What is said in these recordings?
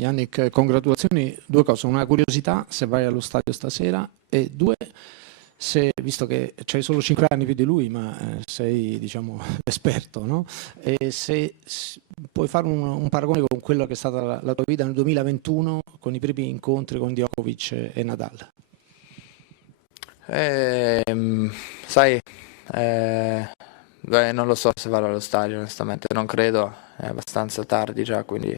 Jannik, congratulazioni. Due cose, una curiosità se vai allo stadio stasera e due, se, visto che c'hai solo 5 anni più di lui, ma sei diciamo esperto, no? E se puoi fare un paragone con quello che è stata la tua vita nel 2021 con i primi incontri con Djokovic e Nadal. Sai, non lo so se vado allo stadio, onestamente, non credo, è abbastanza tardi già, quindi...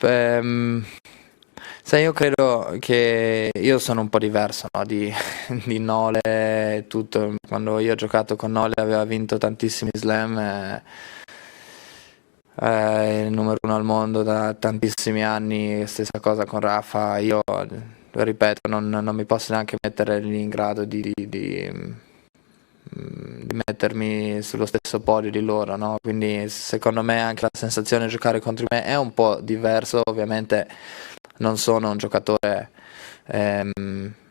Sai, io credo che io sono un po' diverso, no, di Nole e tutto. Quando io ho giocato con Nole aveva vinto tantissimi slam, è il numero uno al mondo da tantissimi anni, stessa cosa con Rafa. Io, ripeto, non mi posso neanche mettere lì in grado di mettermi sullo stesso podio di loro, no? Quindi secondo me anche la sensazione di giocare contro me è un po' diverso, ovviamente non sono un giocatore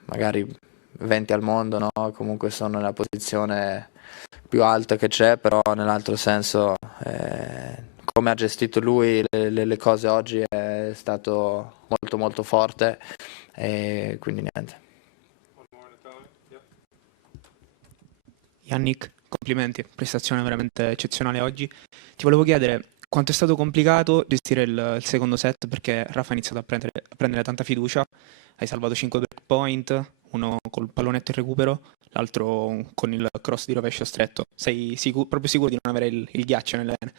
magari 20 al mondo, no? Comunque sono nella posizione più alta che c'è, però nell'altro senso come ha gestito lui le cose oggi è stato molto molto forte e quindi niente. Jannik, complimenti, prestazione veramente eccezionale oggi. Ti volevo chiedere quanto è stato complicato gestire il secondo set perché Rafa ha iniziato a prendere tanta fiducia, hai salvato 5 break point, uno col pallonetto in recupero, l'altro con il cross di rovescio stretto. Sei proprio sicuro di non avere il ghiaccio nelle vene?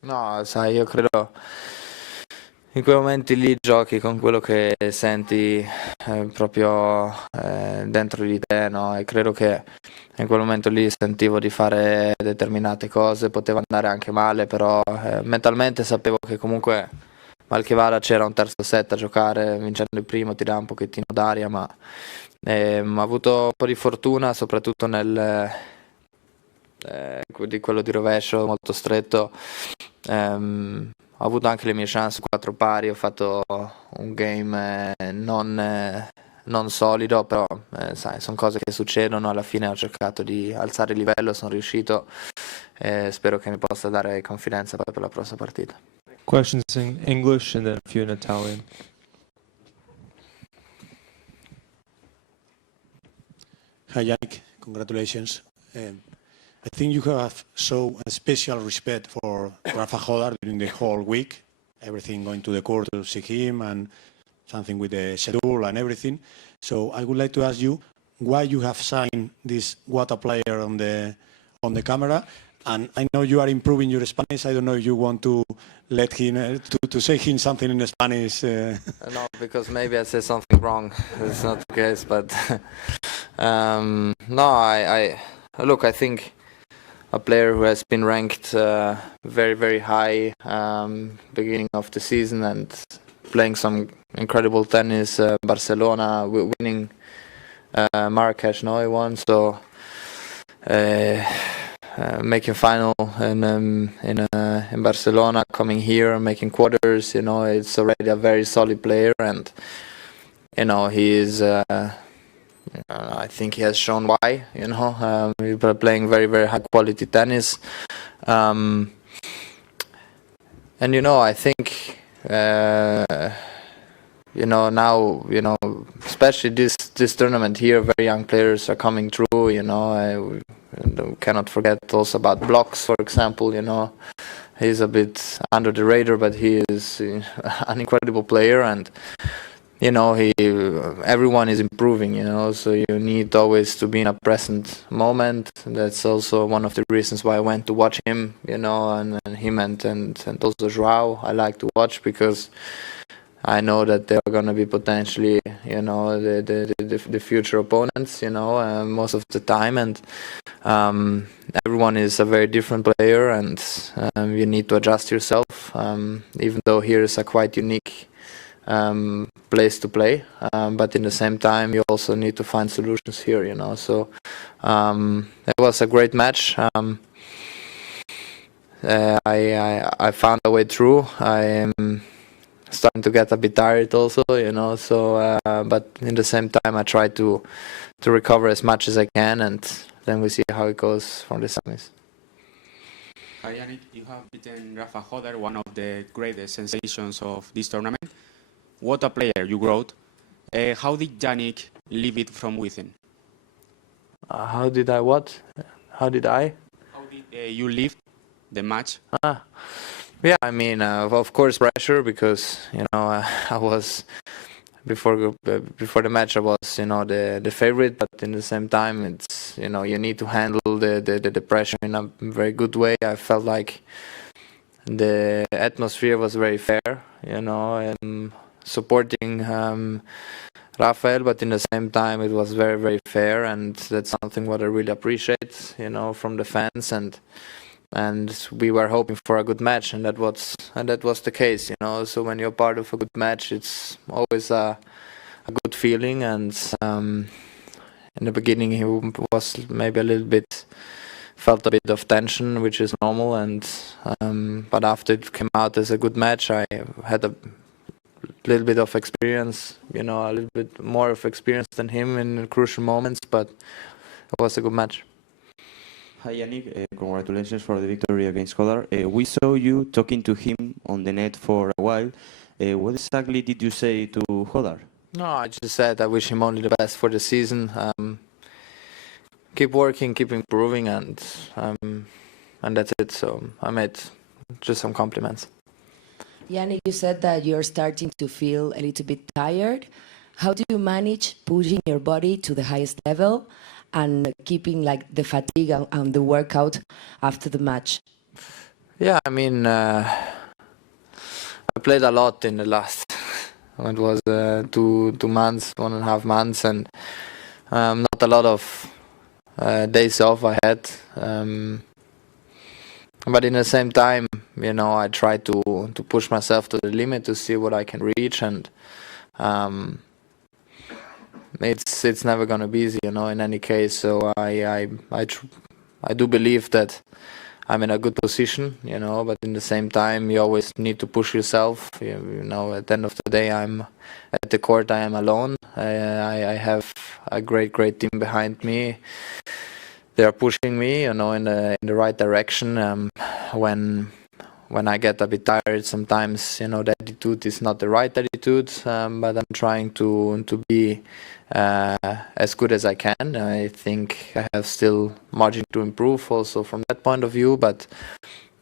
No, sai, io credo in quei momenti lì giochi con quello che senti proprio dentro di te, no? E credo che in quel momento lì sentivo di fare determinate cose, poteva andare anche male, però mentalmente sapevo che comunque mal che vada c'era un terzo set a giocare, vincendo il primo ti dà un pochettino d'aria, ma ho avuto un po' di fortuna, soprattutto di quello di rovescio molto stretto. Ho avuto anche le mie chance 4 pari, ho fatto un game non solido, però sai, sono cose che succedono, alla fine ho cercato di alzare il livello, sono riuscito e spero che mi possa dare confidenza poi per la prossima partita. Questions in English and then a few in Italian. Hi, Jannik. Congratulations. I think you have shown a special respect for Rafael Jodar during the whole week. Everything going to the court to see him and something with the schedule and everything. So I would like to ask you why you have signed this what a player on the camera. And I know you are improving your Spanish. I don't know if you want to let him to say him something in Spanish. No, because maybe I said something wrong. It's not the case, but no, I look. I think a player who has been ranked very, very high beginning of the season and playing some incredible tennis, Barcelona, winning Marrakesh, no, he won. So making final in Barcelona, coming here, making quarters, you know, it's already a very solid player, and you know he is. I think he has shown why, you know, he's playing very, very high quality tennis. And, you know, I think, you know, now, you know, especially this tournament here, very young players are coming through, you know. We cannot forget also about Blocks, for example, you know. He's a bit under the radar, but he is an incredible player, and you know, everyone is improving, you know, so you need always to be in a present moment. That's also one of the reasons why I went to watch him, you know, and him and also Joao I like to watch, because I know that they're going to be potentially, you know, the future opponents, you know, most of the time, and everyone is a very different player, and you need to adjust yourself, even though here is a quite unique place to play, but in the same time you also need to find solutions here, you know. So it was a great match. I found a way through. I am starting to get a bit tired also, you know. So but in the same time I try to recover as much as I can, and then we see how it goes from the semis. Hi, Jannik. You have beaten Rafa Jodar, one of the greatest sensations of this tournament. What a player you wrote. How did Jannik leave it from within? How did I what? How did I? How did you leave the match? Yeah, I mean, of course, pressure because I was before the match I was the favorite, but in the same time it's you need to handle the pressure in a very good way. I felt like the atmosphere was very fair, supporting Rafael, but in the same time it was very, very fair, and that's something what I really appreciate, from the fans, and we were hoping for a good match, and that was the case, So when you're part of a good match, it's always a good feeling, and in the beginning he was maybe a little bit felt a bit of tension, which is normal, and but after it came out as a good match, I had a little bit of experience, a little bit more of experience than him in crucial moments, but it was a good match. Hi Jannik, congratulations for the victory against Jodar. We saw you talking to him on the net for a while. What exactly did you say to Jodar? No, I just said I wish him only the best for the season. Keep working, keep improving, and that's it. So I made just some compliments. Jannik, you said that you're starting to feel a little bit tired. How do you manage pushing your body to the highest level and keeping the fatigue and the workout after the match? Yeah, I mean, I played a lot in the last. It was 2 months, 1.5 months, and not a lot of days off I had. But in the same time, I try to push myself to the limit to see what I can reach, and it's never gonna be easy, in any case. So I do believe that I'm in a good position, but in the same time, you always need to push yourself. At the end of the day, I'm at the court. I am alone. I have a great team behind me. They are pushing me, in the right direction. When I get a bit tired, sometimes, the attitude is not the right attitude. But I'm trying to be as good as I can. I think I have still margin to improve, also from that point of view. But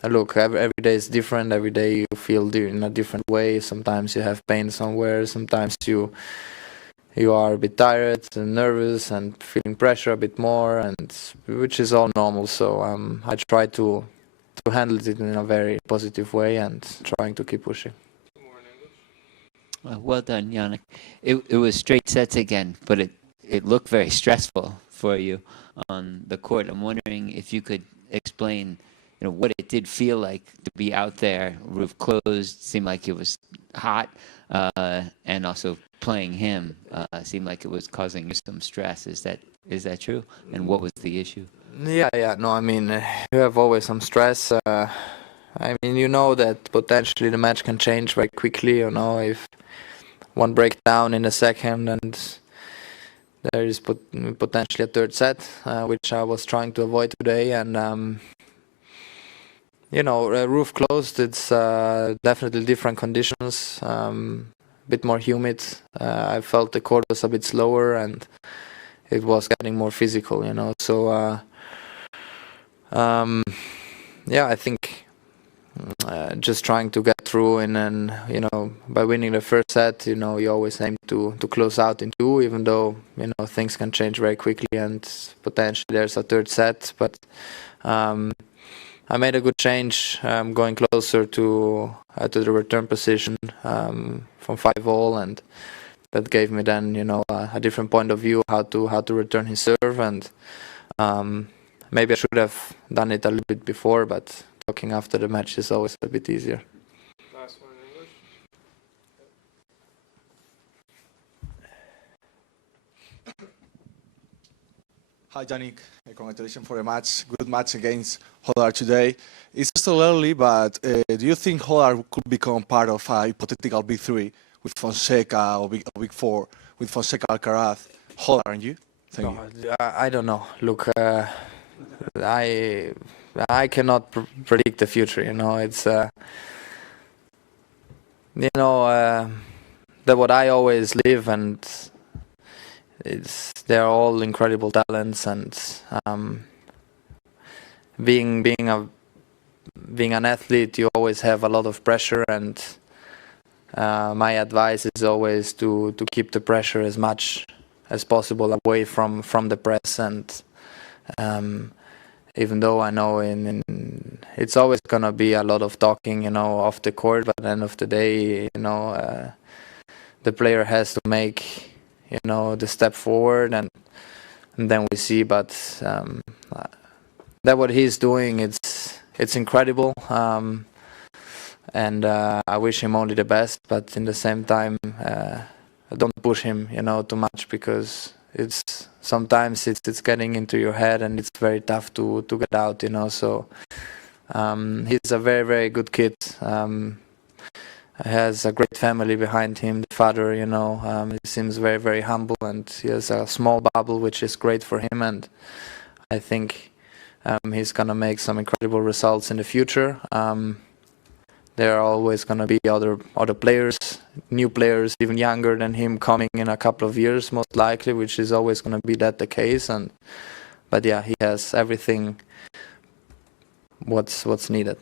look, every day is different. Every day you feel in a different way. Sometimes you have pain somewhere. Sometimes you are a bit tired and nervous and feeling pressure a bit more, and which is all normal. So I try to handle it in a very positive way and trying to keep pushing. Well done, Jannik. It was straight sets again, but it looked very stressful for you on the court. I'm wondering if you could explain, what it did feel like to be out there, roof closed, seemed like it was hot, and also playing him seemed like it was causing you some stress. Is that true? And what was the issue? Yeah. No, I mean, you have always some stress. I mean, that potentially the match can change very quickly. If one breaks down in a second, and there is potentially a third set, which I was trying to avoid today. And roof closed. It's definitely different conditions. Bit more humid. I felt the court was a bit slower, and it was getting more physical. So I think just trying to get through, and then by winning the first set, you always aim to close out in 2, even though things can change very quickly, and potentially there's a third set. But I made a good change, going closer to the return position from 5-all, and that gave me then a different point of view how to return his serve, and maybe I should have done it a little bit before, but talking after the match is always a bit easier. Last one in English. Hi, Jannik. Congratulations for the match. Good match against Jodar today. It's still early, but do you think Jodar could become part of a hypothetical Big 3 with Fonseca or Big 4 with Fonseca, Alcaraz, Jodar and you? Thank you. I don't know. Look, I cannot predict the future. You know, it's that what I always live, and they're all incredible talents, and being an athlete, you always have a lot of pressure, and my advice is always to keep the pressure as much as possible away from the press. And even though I know it's always gonna be a lot of talking, you know, off the court, but at the end of the day, you know, the player has to make, you know, the step forward, and then we see. But that what he's doing, it's incredible, and I wish him only the best. But in the same time, don't push him, you know, too much, because sometimes it's getting into your head, and it's very tough to get out, you know. So he's a very, very good kid. Has a great family behind him. The father, you know, he seems very, very humble, and he has a small bubble, which is great for him. And I think he's gonna make some incredible results in the future. There are always gonna be other players, new players, even younger than him, coming in a couple of years, most likely, which is always gonna be the case. But yeah, he has everything what's needed.